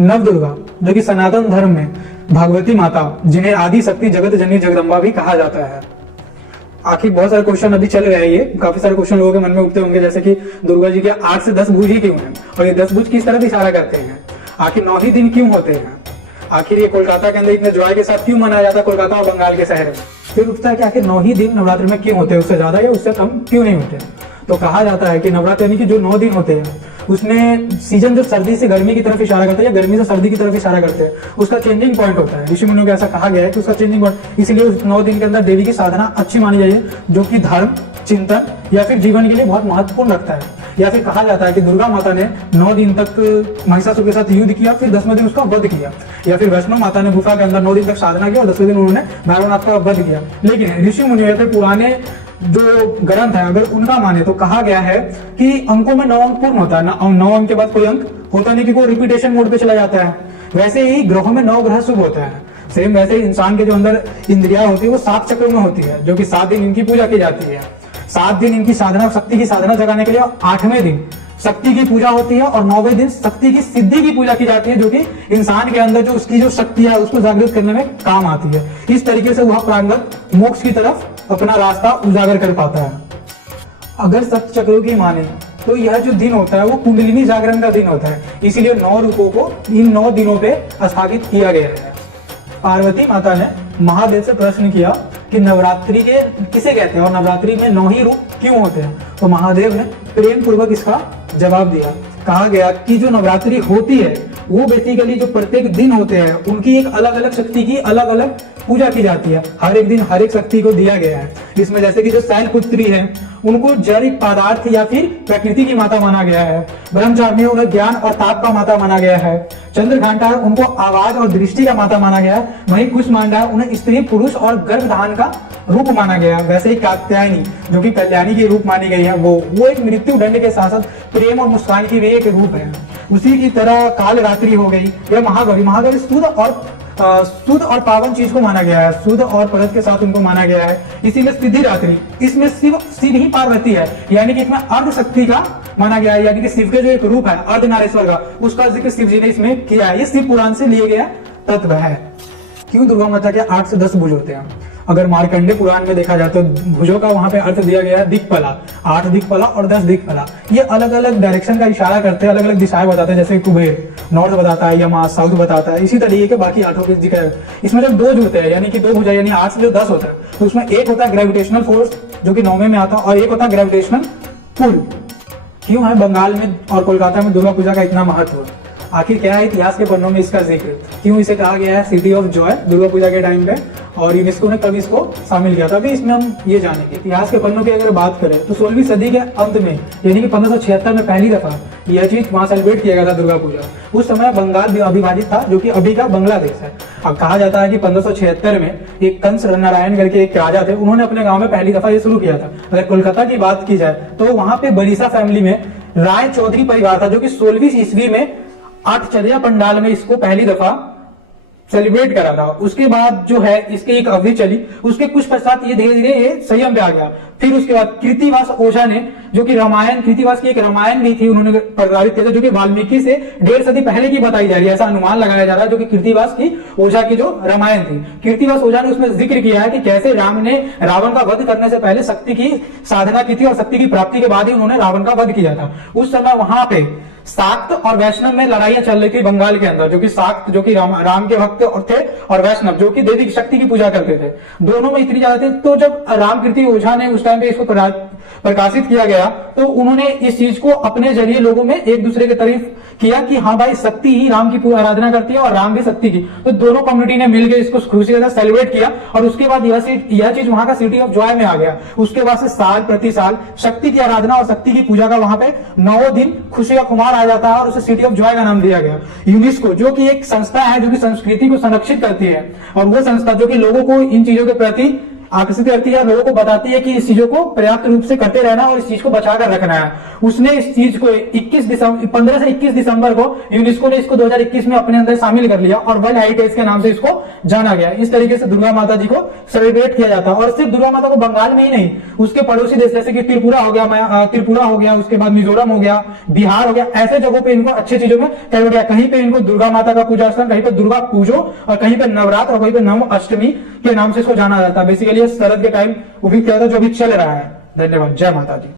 नव दुर्गा, जो कि सनातन धर्म में भगवती माता, जिन्हें आदि शक्ति, जगत जननी, जगदम्बा भी कहा जाता है। आखिर बहुत सारे क्वेश्चन अभी चल रहे हैं, ये काफी सारे क्वेश्चन लोगों के मन में उठते होंगे, जैसे कि दुर्गा जी के 8 से 10 भुज ही क्यों हैं, और ये 10 भुज किस तरफ इशारा करते हैं, आखिर 9 ही दिन क्यों होते हैं, आखिर ये कोलकाता के अंदर इतने जॉय के साथ क्यों मनाया जाता है, कोलकाता और बंगाल के शहर में। फिर उठता है कि आखिर 9 ही दिन नवरात्र में क्यों होते हैं, उससे ज्यादा या उससे कम क्यों नहीं होते। तो कहा जाता है कि नवरात्र यानी कि जो 9 दिन होते हैं उसमें सीजन जो सर्दी से गर्मी की तरफ इशारा करते हैं या गर्मी से सर्दी की तरफ इशारा करते हैं, उसका चेंजिंग पॉइंट होता है। ऋषि मुनियों को ऐसा कहा गया है कि उसका चेंजिंग पॉइंट, इसलिए उस 9 दिन के अंदर देवी की साधना अच्छी मानी जाइए, जो कि धर्म, चिंतन या फिर जीवन के लिए बहुत महत्वपूर्ण रखता है। या फिर कहा जाता है कि दुर्गा माता ने 9 दिन तक महिषासुर के साथ युद्ध किया, फिर 10वें दिन उसका वध किया। या फिर वैष्णो माता ने गुफा के अंदर 9 दिन तक साधना की और 10वें दिन उन्होंने भैरवनाथ का वध किया। लेकिन ऋषि मुनि या फिर पुराने जो ग्रंथ है अगर उनका माने तो कहा गया है कि अंकों में 9 अंक पूर्ण होता है, 9 अंक के बाद कोई अंक होता नहीं, कि कोई रिपीटेशन मोड पे चला जाता है। वैसे ही ग्रहों में 9 ग्रह शुभ होता है। सेम वैसे ही इंसान के जो अंदर इंद्रिया होती है वो 7 चक्रों में होती है, जो कि 7 दिन इनकी पूजा की जाती है। 7 दिन इनकी साधना, शक्ति की साधना जगाने के लिए, 8वें दिन शक्ति की पूजा होती है और 9वें दिन शक्ति की सिद्धि की पूजा की जाती है, जो कि इंसान के अंदर जो उसकी जो शक्ति है उसको जागृत करने में काम आती है। इस तरीके से वह प्रांगत मोक्ष की तरफ अपना रास्ता उजागर कर पाता है। अगर सप्त चक्रों की माने तो यह जो दिन होता है वो कुंडलिनी जागरण का दिन होता है, इसीलिए 9 रूपों को इन 9 दिनों पे स्थापित किया गया है। पार्वती माता ने महादेव से प्रश्न किया कि नवरात्रि के किसे कहते हैं और नवरात्रि में 9 ही रूप क्यों होते हैं, तो महादेव ने प्रेम पूर्वक इसका जवाब दिया। कहा गया कि जो नवरात्रि होती है वो बेसिकली जो प्रत्येक दिन होते हैं उनकी एक अलग अलग शक्ति की अलग अलग पूजा की जाती है। हर एक दिन हर एक शक्ति को दिया गया है। इसमें जैसे कि जो शैलपुत्री है उनको जड़ पदार्थ या फिर प्रकृति की माता माना गया है। ब्रह्मचारिणी उन्हें ज्ञान और ताप का माता माना गया है। चंद्रघंटा उनको आवाज और दृष्टि का माता माना गया है। वहीं कुष्मांडा उन्हें स्त्री, पुरुष और गर्भधान का रूप माना गया। वैसे ही कात्यायनी जो कि कल्याणी के रूप मानी गई है, वो एक मृत्यु दंड के साथ साथ प्रेम और मुस्कान की भी एक रूप है। उसी की तरह काल रात्रि हो गई या महागौरी, महागौरी शुद्ध और पावन चीज को माना गया है, शुद्ध और परत के साथ उनको माना गया है। इसी में सिद्धि रात्रि, इसमें शिव ही पार्वती है, यानी कि इसमें अर्ध शक्ति का माना गया है, यानी कि शिव के जो एक रूप है अर्धनारेश्वर का, उसका जिक्र शिव जी ने इसमें किया है। ये शिव पुराण से लिए गया तत्व है। क्यों दुर्गा माता के 8 से 10 भुज होते हैं? अगर मार्कंडे पुराण में देखा जाए तो भुजों का वहां पे अर्थ दिया गया है दिक्पला, 8 दिक्पला और 10 दिक्पला। ये अलग अलग डायरेक्शन का इशारा करते हैं, अलग अलग दिशाएं बताते हैं। जैसे कुबेर नॉर्थ बताता है, यमा साउथ बताता है। इसी तरीके के बाकी 8 के जिक्र है। इसमें जब 2 होते हैं यानी कि 2 भुजा यानी 8 से जो 10 होता है, तो उसमें एक होता है ग्रेविटेशनल फोर्स जो कि 9वें में आता है और एक होता है ग्रेविटेशनल पुल। क्यों है बंगाल में और कोलकाता में दुर्गा पूजा का इतना महत्व? आखिर क्या है इतिहास के पन्नों में इसका जिक्र? क्यों इसे कहा गया है city of Joy Durga Puja के टाइम पे, और यूनेस्को ने कब इसको शामिल किया था? अभी इसमें हम ये जानेंगे। इतिहास के पन्नों की अगर बात करें तो 16वीं सदी के अंत में यानी कि 1576 में पहली दफा यह चीज वहां सेलिब्रेट किया गया था दुर्गा पूजा। उस समय बंगाल भी अविभाजित था, जो कि अभी का बांग्लादेश है। अब कहा जाता है कि 1576 में एक कंस नारायण करके एक राजा थे, उन्होंने अपने गाँव में पहली दफा ये शुरू किया था। अगर कोलकाता की बात की जाए तो वहां पे बड़ीसा फैमिली में राय चौधरी परिवार था, जो कि 16वीं ईस्वी में 8 चलिया पंडाल में इसको पहली दफा सेलिब्रेट करा था। उसके बाद जो है इसकी एक अवधि चली, उसके कुछ पश्चात ये धीरे धीरे ये संयम पे आ गया। फिर उसके बाद कृतिवास ओझा ने, जो कि रामायण, कृतिवास की एक रामायण भी थी, उन्होंने प्रकाशित किया था, जो कि वाल्मीकि से 1.5 सदी पहले की बताई जा रही है, ऐसा अनुमान लगाया जा रहा है, जो कि कृतिवास की ओझा की जो रामायण थी। कृतिवास ओझा ने उसमें जिक्र किया है कि कैसे राम ने रावण का वध करने से पहले शक्ति की साधना की थी और शक्ति की प्राप्ति के बाद ही उन्होंने रावण का वध किया था। उस समय वहां पे शाक्त और वैष्णव में लड़ाइयां चल रही थी बंगाल के अंदर, जो कि शाक्त जो कि राम के भक्त थे और वैष्णव जो कि देवी शक्ति की पूजा करते थे। दोनों में इतनी ज्यादा थी। तो जब रामकृति ओझा ने उस टाइम पे इसको प्रकाशित किया गया तो उन्होंने इस चीज को अपने जरिए लोगों में एक दूसरे की तारीफ किया कि हाँ भाई शक्ति ही राम की आराधना करती है और राम भी शक्ति की। तो दोनों कम्युनिटी ने मिलकर इसको खुशी के साथ सेलिब्रेट किया और उसके बाद यह चीज वहां का सिटी ऑफ जॉय में आ गया। उसके बाद से साल प्रति साल शक्ति की आराधना और शक्ति की पूजा का वहां पे 9 दिन खुशी का खुमार आ जाता है और उसे सिटी ऑफ जॉय का नाम दिया गया। यूनेस्को जो कि एक संस्था है जो कि संस्कृति को संरक्षित करती है और वो संस्था जो कि लोगों को इन चीजों के प्रति आकर्षित करती है और लोगों को बताती है कि इस चीजों को पर्याप्त रूप से करते रहना और इस चीज को बचा कर रखना है। उसने इस चीज को 15 से 21 दिसंबर को यूनेस्को ने इसको 2021 में अपने अंदर शामिल कर लिया और वर्ल्ड हेरिटेज के नाम से इसको जाना गया। इस तरीके से दुर्गा माता जी को सेलिब्रेट किया जाता है। और सिर्फ दुर्गा माता को बंगाल में ही नहीं, उसके पड़ोसी देश जैसे कि त्रिपुरा हो गया, उसके बाद मिजोरम हो गया, बिहार हो गया, ऐसे जगहों पे इनको अच्छी चीजों में कहा गया। कहीं पे इनको दुर्गा माता का पूजा स्थान, कहीं पे दुर्गा पूजो और कहीं पे नवरात्र और कहीं पे नव अष्टमी के नाम से इसको जाना जाता है। बेसिकली शरद के टाइम वो भी क्या था जो अभी चल रहा है। धन्यवाद। जय माता दी।